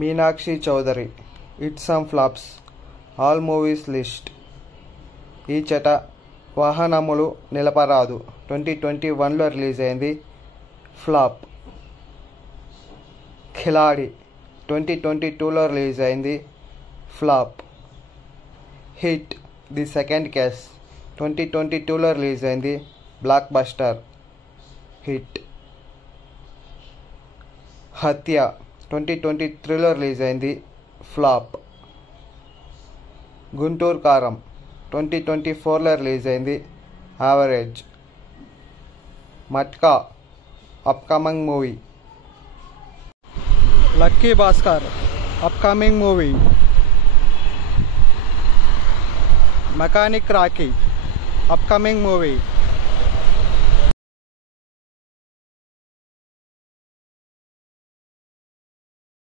Meenakshi Chaudhary, it some flops, all movies list. Ee Chata Vahanamulu Nilaparadu 2021లో release అయింది, flop. Khiladi 2022లో రిలీజ్ అయింది, flop. Hit the second case 2022లో రిలీజ్ అయింది, బ్లాక్ బస్టర్, హిట్. హత్య 2023లో రిలీజ్ అయింది, ఫ్లాప్. గుంటూరు కారం 2024లో రిలీజ్ అయింది, average. Matka upcoming movie. Lucky Bhaskar upcoming movie. Mechanic Rocky upcoming movie.